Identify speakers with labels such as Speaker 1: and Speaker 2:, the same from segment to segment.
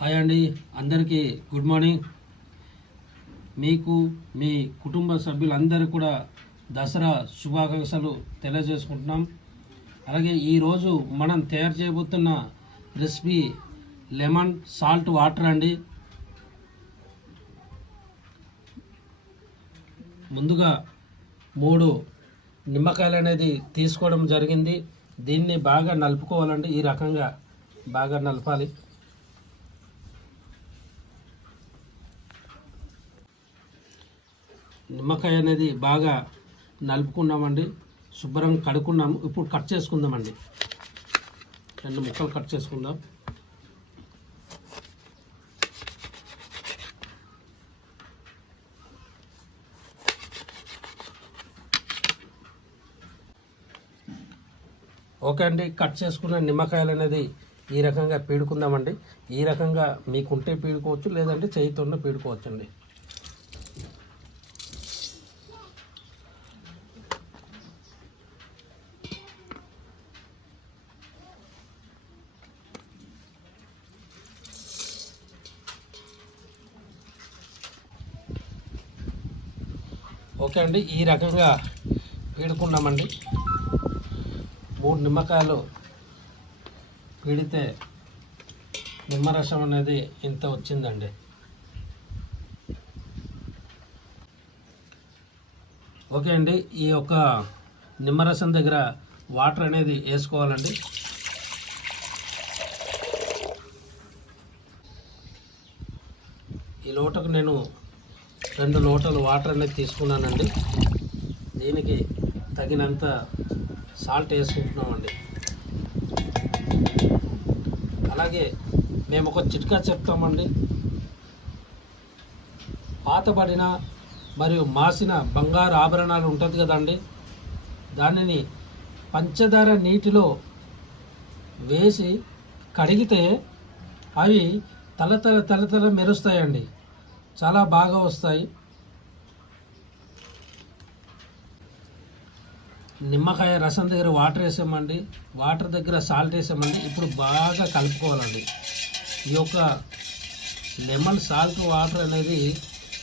Speaker 1: Hi అండి అందరికీ good morning. మీకు మీ కుటుంబ సభ్యులందరూ కూడా దసరా శుభాకాంక్షలు తెలియజేసుకుంటున్నాం. అలాగే ఈరోజు మనం తయారు చేయబోతున్న రెసిపీ లెమన్ సాల్ట్ వాటర్ అండి. ముందుగా మూడు నిమ్మకాయలు అనేది తీసుకోవడం జరిగింది. దీన్ని బాగా నలుపుకోవాలండి. ఈ రకంగా బాగా నలపాలి. నిమ్మకాయ అనేది బాగా నలుపుకున్నామండి. శుభ్రంగా కడుక్కున్నాము. ఇప్పుడు కట్ చేసుకుందామండి. రెండు ముక్కలు కట్ చేసుకుందాం. ఓకే అండి. కట్ చేసుకున్న నిమ్మకాయలు అనేది ఈ రకంగా పీడుకుందామండి. ఈ రకంగా మీకుంటే పీడుకోవచ్చు లేదంటే చేయితోనే పీడుకోవచ్చు అండి ఓకే అండి ఈ రకంగా పీడుకున్నామండి. మూడు నిమ్మకాయలు పీడితే నిమ్మరసం అనేది ఇంత వచ్చిందండి. ఓకే అండి ఈ యొక్క నిమ్మరసం దగ్గర వాటర్ అనేది వేసుకోవాలండి. ఈ లోటకు నేను రెండు లోటలు వాటర్ అనేది తీసుకున్నానండి. దీనికి తగినంత సాల్ట్ వేసుకుంటున్నామండి. అలాగే మేము ఒక చిట్కా చెప్తామండి. పాతబడిన మరియు మాసిన బంగారు ఆభరణాలు ఉంటుంది కదండి. దానిని పంచదార నీటిలో వేసి కడిగితే అవి తలతల తలతల మెరుస్తాయండి. చాలా బాగా వస్తాయి. నిమ్మకాయ రసం దగ్గర వాటర్ వేసామండి వాటర్ దగ్గర సాల్ట్ వేసామండి ఇప్పుడు బాగా కలుపుకోవాలండి. ఈ యొక్క లెమన్ సాల్ట్ వాటర్ అనేది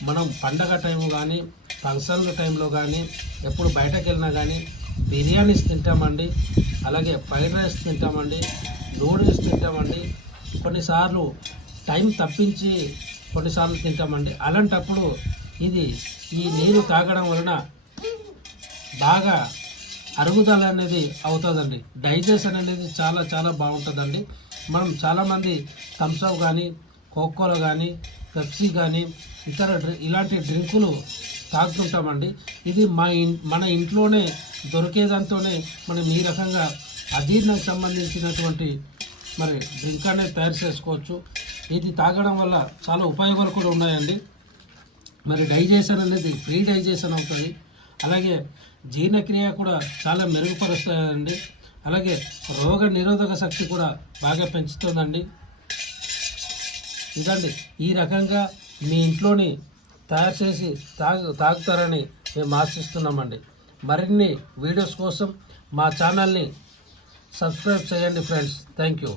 Speaker 1: మనం పండగ టైం కానీ ఫంక్షన్ల టైంలో కానీ ఎప్పుడు బయటకు వెళ్ళినా కానీ బిర్యానీస్ తింటామండి. అలాగే ఫ్రైడ్ రైస్ తింటామండి. నూడిల్స్ తింటామండి. కొన్నిసార్లు టైం తప్పించి కొన్నిసార్లు తింటామండి. అలాంటప్పుడు ఇది ఈ నీరు తాగడం వలన బాగా అరుగుదల అనేది అవుతుందండి. డైజెషన్ అనేది చాలా చాలా బాగుంటుందండి. మనం చాలామంది థమ్స్అప్ కానీ కోకోలో కానీ పెప్సీ కానీ ఇతర ఇలాంటి డ్రింకులు తాగుతుంటామండి. ఇది మా ఇన్ మన ఇంట్లోనే దొరికేదాంతోనే మనం ఈ రకంగా అజీర్ణకు సంబంధించినటువంటి మరి డ్రింక్ అనేది తయారు చేసుకోవచ్చు. ఇది తాగడం వల్ల చాలా ఉపయోగాలు కూడా ఉన్నాయండి. మరి డైజెషన్ అనేది ఫ్రీ డైజెషన్ అవుతుంది అలాగే జీర్ణక్రియ కూడా చాలా మెరుగుపరుస్తుందండి అలాగే రోగ నిరోధక శక్తి కూడా బాగా పెంచుతుందండి. ఇదండి ఈ రకంగా మీ ఇంట్లోని తయారు చేసి తాగు తాగుతారని మేము ఆశిస్తున్నామండి. మరిన్ని వీడియోస్ కోసం మా ఛానల్ని సబ్స్క్రైబ్ చేయండి ఫ్రెండ్స్. Thank you.